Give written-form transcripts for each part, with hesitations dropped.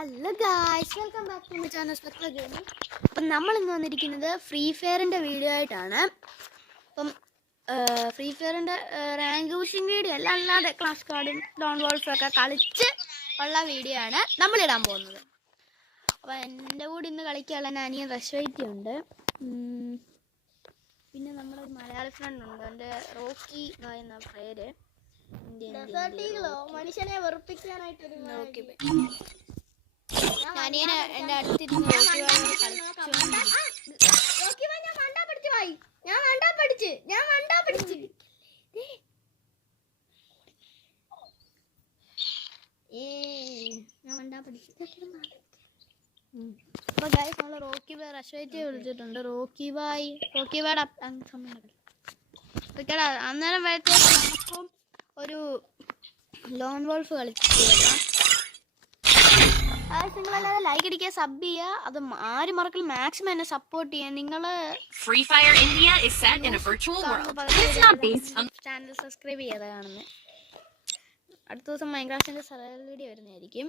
Hello guys, welcome back to my channel Spectra gaming. അപ്പം നമ്മൾ ഇന്ന് വന്നിരിക്കുന്നത് ഫ്രീ ഫയറിൻ്റെ വീഡിയോ ആയിട്ടാണ്. അപ്പം ഫ്രീ ഫയറിൻ്റെ റാങ്ക് പുഷിംഗ് വീഡിയോ അല്ല, അല്ലാതെ ക്ലാസ് കാർഡും ഡോൺ വോൾഫും ഒക്കെ കളിച്ച് ഉള്ള വീഡിയോ ആണ് നമ്മളിടാൻ പോകുന്നത്. അപ്പോൾ എൻ്റെ കൂടെ ഇന്ന് കളിക്കാനുള്ള അനിയൻ റഷ്വൈറ്റി ഉണ്ട്. പിന്നെ നമ്മുടെ ഒരു മലയാളി ഫ്രണ്ട് ഉണ്ട്, എൻ്റെ റോക്കി എന്ന പേര്. മനുഷ്യനെ വെറുപ്പിക്കാനായിട്ടൊരു അനിയനെ എൻ്റെ അടുത്തിരുന്ന് അപ്പൊ ഗൈസ് നമ്മള് റോക്കി ബൈ റഷ്വൈറ്റിയെ വിളിച്ചിട്ടുണ്ട്. റോക്കി ബൈയുടെ അന്നേരം വരത്തേക്കും ഒരു ലോൺ വോൾഫ് കളിച്ചു. നിങ്ങളല്ലാതെ ലൈക്ക് അടിക്കുക, സബ് ചെയ്യുക, അത് ആരും മറക്കൽ മാക്സിമം എന്നെ സപ്പോർട്ട് ചെയ്യാൻ. നിങ്ങള് ചാനൽ സബ്സ്ക്രൈബ് ചെയ്യാതെ കാണുന്നത്. അടുത്ത ദിവസം മൈൻക്രാഫ്റ്റിന്റെ സർവൈവൽ വീഡിയോ വരുന്നതായിരിക്കും.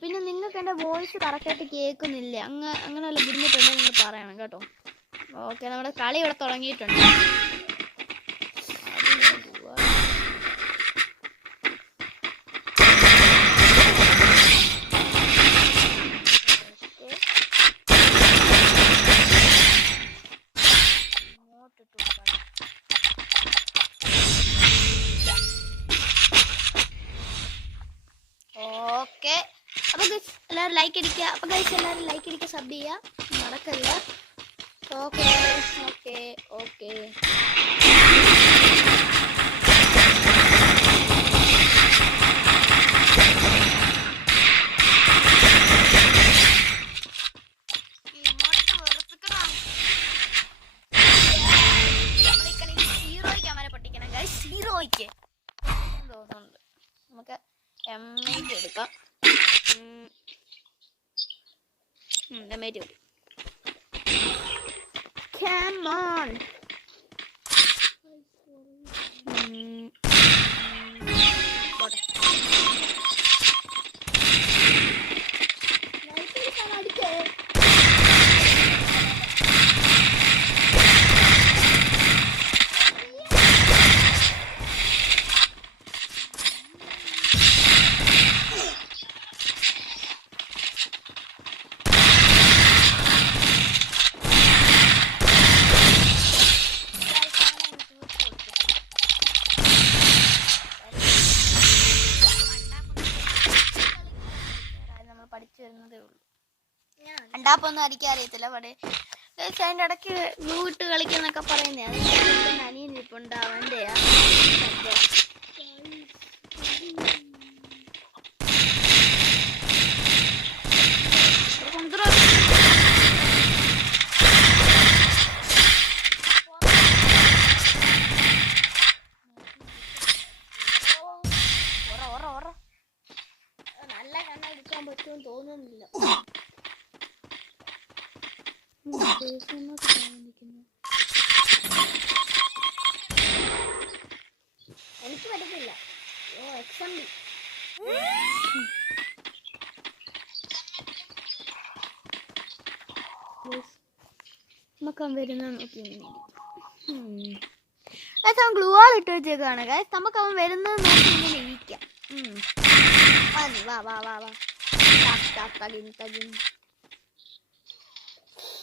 പിന്നെ നിങ്ങൾക്ക് എൻ്റെ വോയിസ് കറക്റ്റായിട്ട് കേൾക്കുന്നില്ല, അങ്ങനെ വല്ല ബുദ്ധിമുട്ടുണ്ടെങ്കിൽ നിങ്ങൾ പറയണം കേട്ടോ. ഓക്കെ, നമ്മുടെ കളി ഇവിടെ തുടങ്ങിയിട്ടുണ്ട്. ഓക്കെ, അപ്പോൾ എല്ലാവരും ലൈക്ക് അടിക്കുക. അപ്പോൾ ഗൈസ് എല്ലാവരും ലൈക്ക് അടിക്കുക, സബ് ചെയ്യുക, മറക്കല്ല. ഓക്കെ ഓക്കെ ഓക്കെ ഹീറോയ്ക്ക് തോന്നുന്നുണ്ട്. നമുക്ക് M8 എടുക്കാം. M8 മതി. Come on. രണ്ടാപ്പൊന്നും അടിക്കാൻ അറിയത്തില്ല. അവിടെ അതിൻ്റെ ഇടയ്ക്ക് ബ്ലൂ ഇട്ട് കളിക്കുന്നൊക്കെ പറയുന്നേ. അത് അനിയൻ ഇപ്പം ഉണ്ടാവൻ്റെയാ. നല്ല കണ്ണടിക്കാൻ പറ്റുമെന്ന് തോന്നുന്നില്ല. എനിക്ക് പറ്റത്തില്ല. നമുക്ക് വരുന്ന നോക്കി അവൻ ഗ്ലൂ വാൾ ഇട്ട് വെച്ചേക്കാണ് ഗൈസ്. നമുക്ക് അവൻ വരുന്നത് നോക്കി ഇങ്ങനെ ഇരിക്കാം. വാ വാ വാ വാ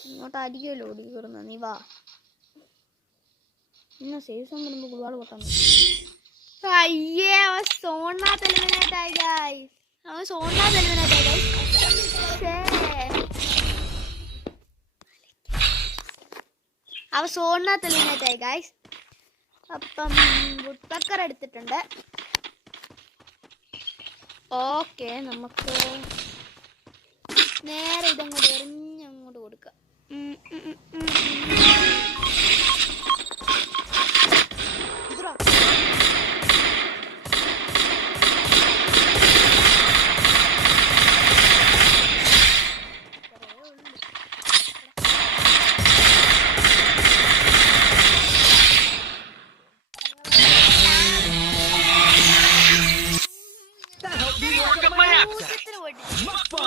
ഇങ്ങോട്ട് അടിക്കുമല്ലോ ഓടി കയറുന്ന. നീ വാ. ഇന്ന സീസൺ വരുമ്പോൾ ഗുളാൾ പൊട്ടാൻ. അയ്യേ, അവൻ സോണിനകത്ത് എലിമിനേറ്റ് ആയി ഗൈസ്. അവൻ സോണിനകത്ത് എലിമിനേറ്റ് ആയി ഗൈസ്. അവൻ സോണിനകത്ത് എലിമിനേറ്റ് ആയി ഗൈസ്. അപ്പം വുഡ് പക്കർ എടുത്തിട്ടുണ്ട്. ഓക്കെ, നമുക്ക് നേരെ ഇതങ്ങോട്ട് എറിഞ്ഞങ്ങോട്ട് കൊടുക്കാം.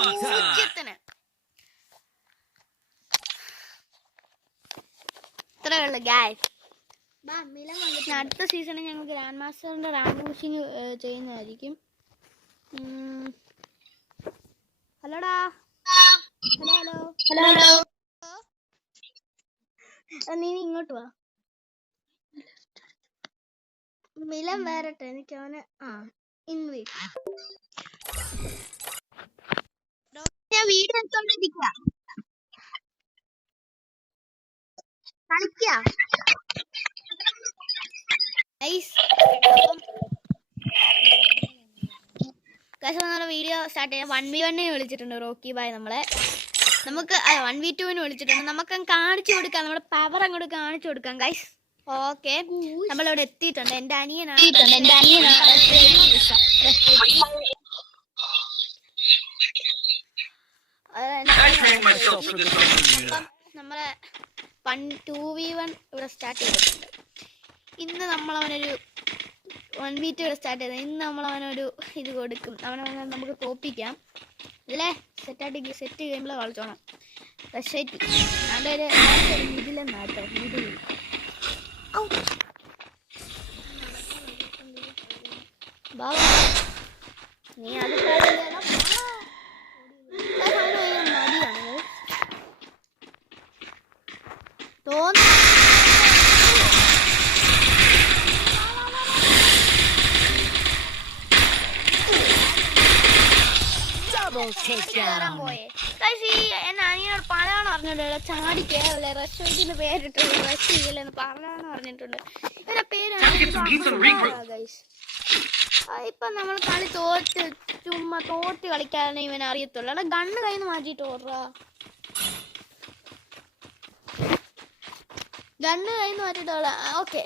പൂജ്യത്തിന്. ഇത്രയേ ഉള്ളൂ ഗായ്സ്. അടുത്ത സീസണിൽ ഞങ്ങൾ ഗ്രാൻഡ് മാസ്റ്ററിന്റെ റാങ്ക് പുഷിങ് ചെയ്യുന്നതായിരിക്കും. ഹലോടാ. Hello hello hello hello. നീ ഇങ്ങോട്ട് വാ. മിലൻ വരട്ടെ, എനിക്ക് അവന് ഇൻവൈറ്റ്. ഞാൻ വീഡിയോ എടുത്തോണ്ടിരിക്കുക. കളിക്കാ നമ്മുടെ വീഡിയോ സ്റ്റാർട്ട് ചെയ്യാൻ 1v1 വിളിച്ചിട്ടുണ്ട് റോക്കി ബായ്. നമുക്ക് 1v2 വിളിച്ചിട്ടുണ്ട്. നമുക്ക് കാണിച്ചു കൊടുക്കാം, നമ്മുടെ പവർ അങ്ങോട്ട് കാണിച്ചു കൊടുക്കാം ഗൈസ്. ഓക്കെ, നമ്മളിവിടെ എത്തിയിട്ടുണ്ട്. എന്റെ അനിയനാണ്. നമ്മളെ 2v1 ഇവിടെ സ്റ്റാർട്ട് ചെയ്തിട്ടുണ്ട്. ഇന്ന് നമ്മളവനൊരു 1v2 ഇവിടെ സ്റ്റാർട്ട് ചെയ്തത്. ഇന്ന് നമ്മളവനൊരു ഇത് കൊടുക്കും. അവനെ നമുക്ക് തോപ്പിക്കാം. ഇതിലെ സെറ്റ് ഗെയിമിൽ കളിച്ചോണം. റഷേറ്റി നല്ലൊരു ഇതിലെന്നാട്ടോ. ഇതിൽ നീ അത് മതിയാണ് തോന്നുന്നു. എന്നെ അനിയനോട് പറയാൻ പറഞ്ഞിട്ടുണ്ട്. ചാടി കേവല്ലേ റഷീദിന്റെ പേരിട്ടുള്ളൂ. റഷീദിലെന്ന് പറയാന്ന് പറഞ്ഞിട്ടുണ്ട്. ഇവരുടെ പേരാണ്. ഇപ്പൊ നമ്മൾ കളി ചുമ്മാ തോറ്റ് കളിക്കാതെ ഇവൻ അറിയത്തുള്ളൂ. എടാ ഗണ്ണ് കയ്യിൽ നിന്ന് മാറ്റിട്ട് ഓർറാ. ഗണ്ണ് കയ്യിൽ നിന്ന് മാറ്റിട്ടോള. ഓക്കെ,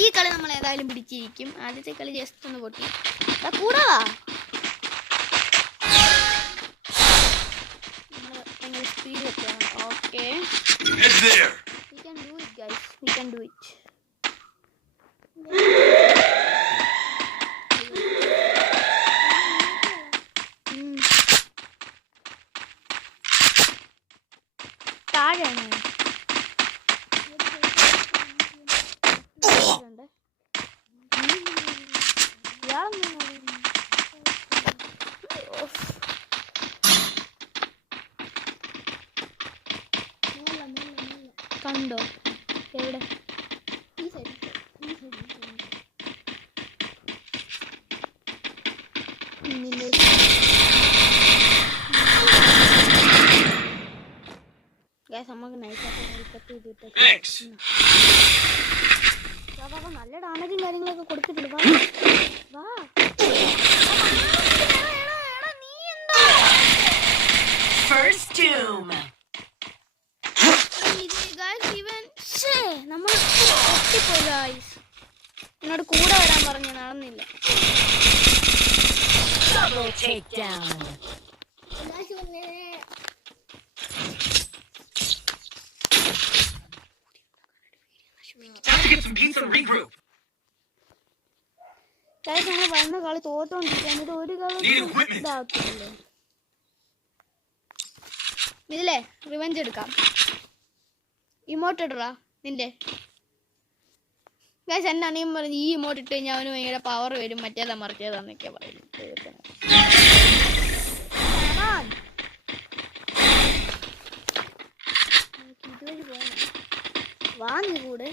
ഈ കളി നമ്മൾ ഏതായാലും പിടിച്ചിരിക്കും. ആദ്യത്തെ കളി ജസ്റ്റ് ഒന്ന് പൊട്ടി. കൂടാ speed it down. Okay. It's there. We can do it, guys. We can do it. താഴെയാണ്. കണ്ടോ എവിടെ? ഈ സൈഡ്. നമുക്ക് നല്ല ഡാമേജും കാര്യങ്ങളൊക്കെ കൊടുത്തിട്ടുണ്ട്. വാ നമ്മൾ ഒട്ടിപ്പോയി ഗായ്സ്. എന്നോട് കൂടെ വരാൻ പറഞ്ഞു, നടന്നില്ല. ഞങ്ങൾ വന്ന കളി തോറ്റോണ്ടിരിക്കുക. എന്നിട്ട് ഒരു കളി ഇതാകത്തില്ലേ. ഇതില്ലേ റിവെഞ്ച് എടുക്കാം. ഇമോട്ട് ഇടറാ നിന്റെ ഗൈസ്. എൻ്റെ അണിയും പറഞ്ഞു ഈ ഇമോട്ട് ഇട്ട് കഴിഞ്ഞാൽ അവന് ഭയങ്കര പവർ വരും, മറ്റേതാ മറിച്ചേതാന്നൊക്കെ പറയുന്നു. ഇതുവഴി പോകണം. വാങ്ങി കൂടെ.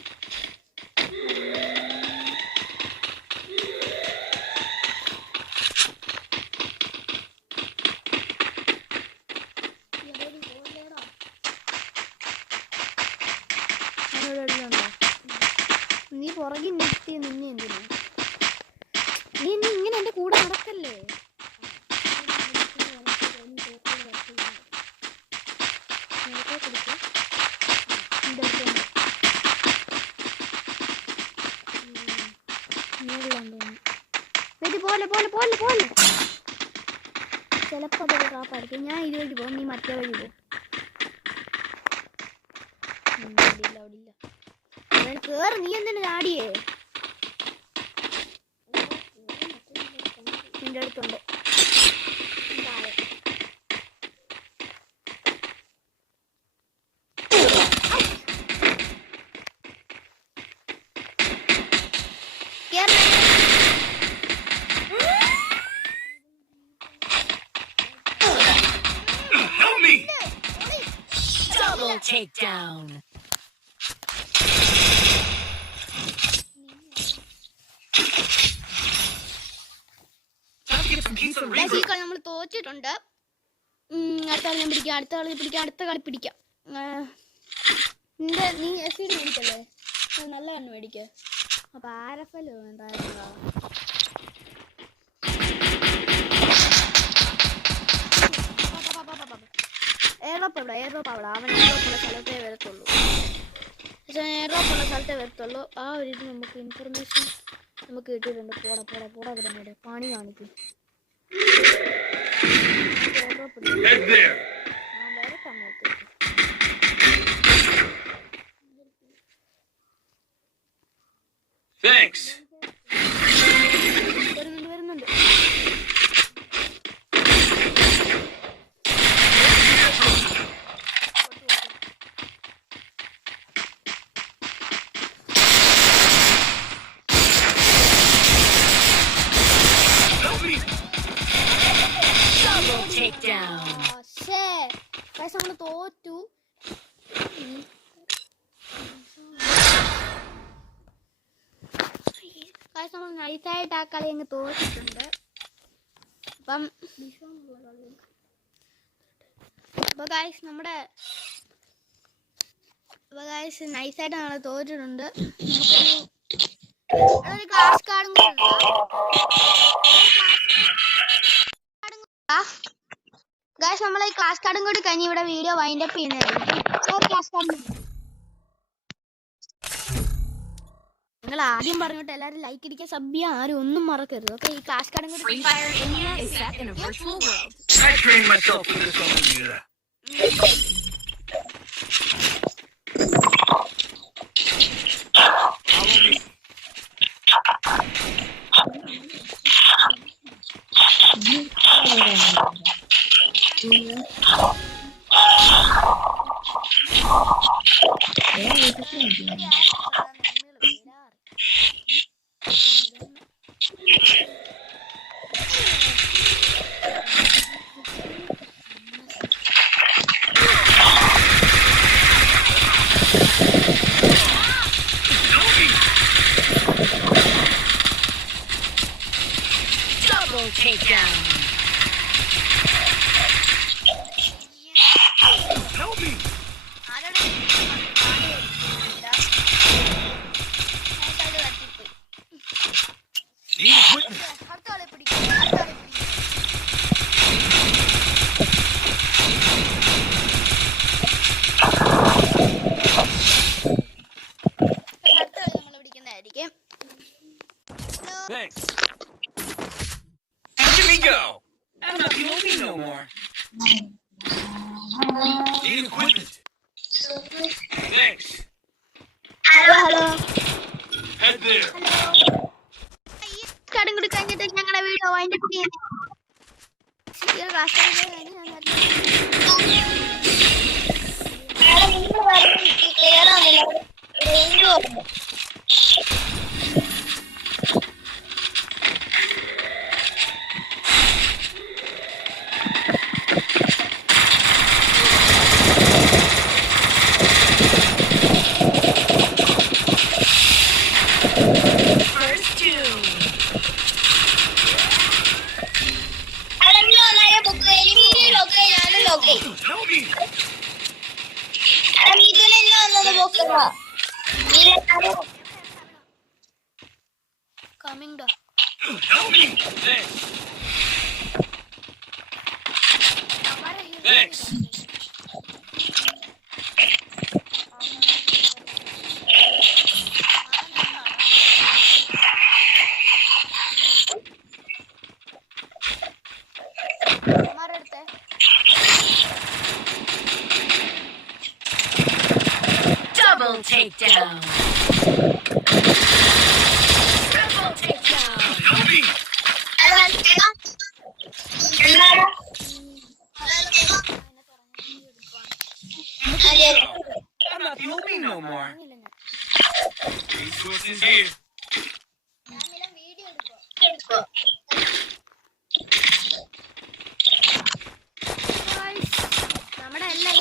നീ പുറകിൽ നിർത്തി നിന്നെ എന്തിനാ? നീ ഇങ്ങനെ എന്റെ കൂടെ നടക്കല്ലേ. പോലെ പോലെ പോലെ പോലെ ചിലപ്പോ അതൊക്കെ കാപ്പാടുക്കും. ഞാൻ ഇതുവഴി പോകും, നീ മറ്റേ വഴി പോകും. അവിടില്ല കേറ്. നീ എന്തിനാ ചാടിയേ? നിന്റെ അടുത്തുണ്ട്. takedown. Guys, ഈ കളി നമ്മൾ തോറ്റിട്ടുണ്ട്. അടുത്ത കളി ഞാൻ പിടിക്കാം, അടുത്ത കളി പിടിക്കാം. നീ SCD മേടിക്കല്ലേ? നല്ല കണ്ണ് മേടിക്ക. അപ്പൊ RFL വേണ്ടായിരുന്നോ? എയർഡ്രോപ്പ് അവിടെ അവൻ എയർഡ്രോപ്പുള്ള സ്ഥലത്തേ വരത്തുള്ളൂ. ആ ഒരു ഇത് നമുക്ക് ഇൻഫർമേഷൻ നമുക്ക് കിട്ടിയിട്ടുണ്ട്. പോടാ ഇവിടെ പണി കാണിക്കും. വേറെ സമയത്ത് വരുന്നുണ്ട്. നമ്മള് തോറ്റു. നമ്മൾ നൈസായിട്ട് ആ കളി അങ്ങ് തോറ്റിട്ടുണ്ട്. അപ്പം നൈസായിട്ട് നമ്മൾ തോറ്റിട്ടുണ്ട്. നമുക്കൊരു ക്ലാസ് കാർഡും കൂടെ ഗായ്സ്, നമ്മൾ ഈ ക്ലാസ് കാർഡും കൂടി കഴിഞ്ഞ് ഇവിടെ വീഡിയോ വൈൻഡ് അപ്പ് ചെയ്യുന്നതായിരിക്കും. ക്ലാസ് കാർഡ് നിങ്ങൾ ആദ്യം പറഞ്ഞോട്ടെ, എല്ലാവരും ലൈക്ക് അടിക്കാൻ, സബ് ചെയ്യാൻ ആരും ഒന്നും മറക്കരുത്. ഓക്കെ, ഈ ക്ലാസ് കാർഡും കൂടി takedown. Help me. Need equipment. Thanks. Let me go. I'm not the OP no more. Need equipment. Thanks. Hello. Head there. കടം കൂടി കഴിഞ്ഞിട്ട് ഞങ്ങളുടെ വീഡിയോ വൈൻഡ് അപ്പ് ചെയ്യുന്നു. Coming down. Help me. Thanks. Thanks. Double takedown. Triple takedown. Help me. I'm not the OP no more. Resources here. നമ്മുടെ എല്ലാം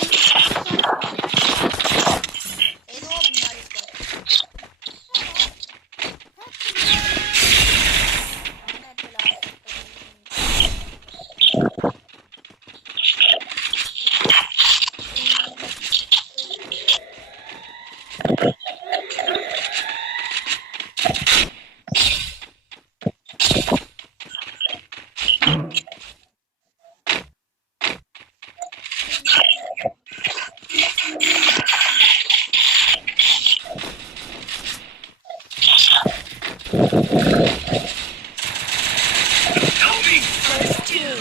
Help me! First doom.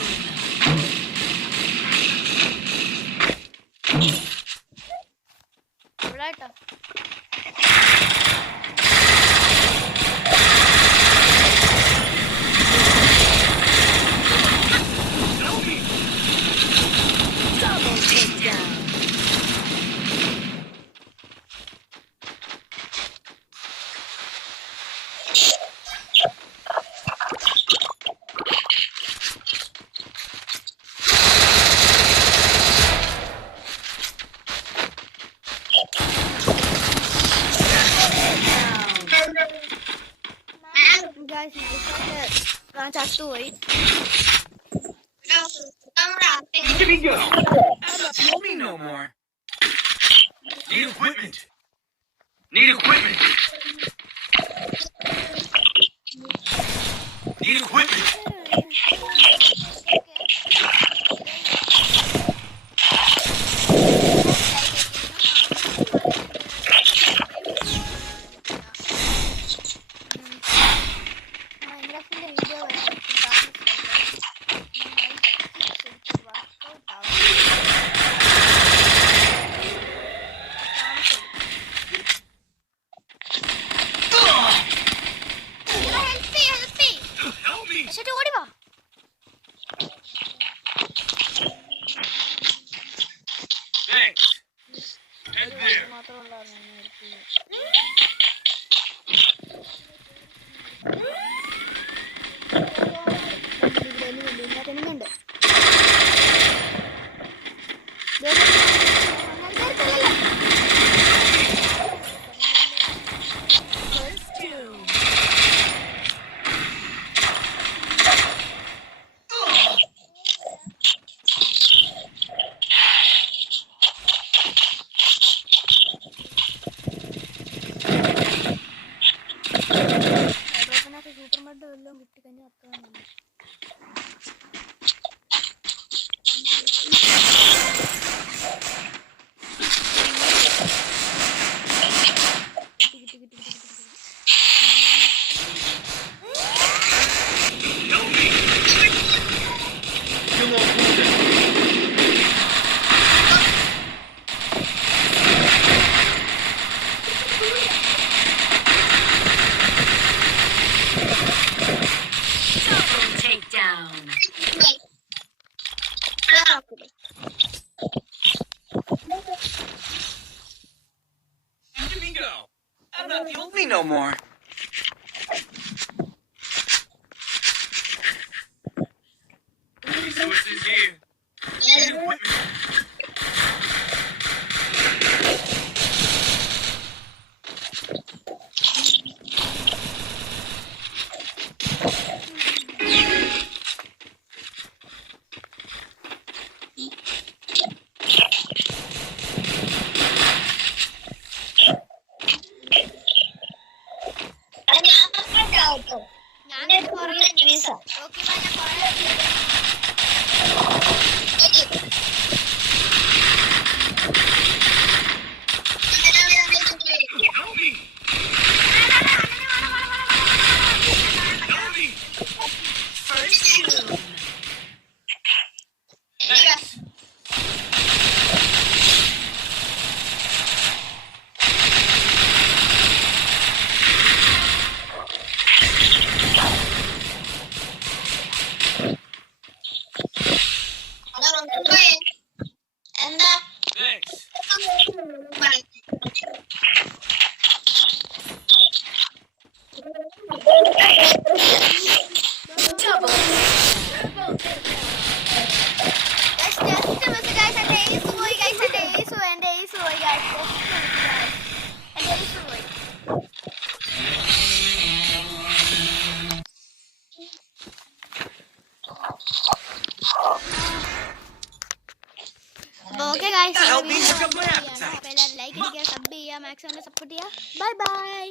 ഇവിടെ കേട്ടോ. Help me! Double takedown. Guys, ഞാൻ ചത്തുപോയി. Let me go! I'm not the only no more. Need equipment. Need equipment. Need equipment. മൈൻക്രാഫ്റ്റിന്റെ video വരാൻ Help me! ഓടി വാ. Thanks. Head there. ുന്നുണ്ട് First doom. സൂപ്പർ മാർക്കറ്റ് വല്ലതും കിട്ടിക്കഴിഞ്ഞാൽ അത്ര Help me! You won't move it. Double takedown. Let me go! I'm not the only no more. Resources here. Need equipment. ഞാൻ കുറേ okay Help me! Help me! First doom. Thanks. Thanks. Double. Okay guys Help me pick up my appetite. എല്ലാവരും like അടിക്കുക, sub ചെയ്യുക, maximum support ചെയ്യുക. Bye bye.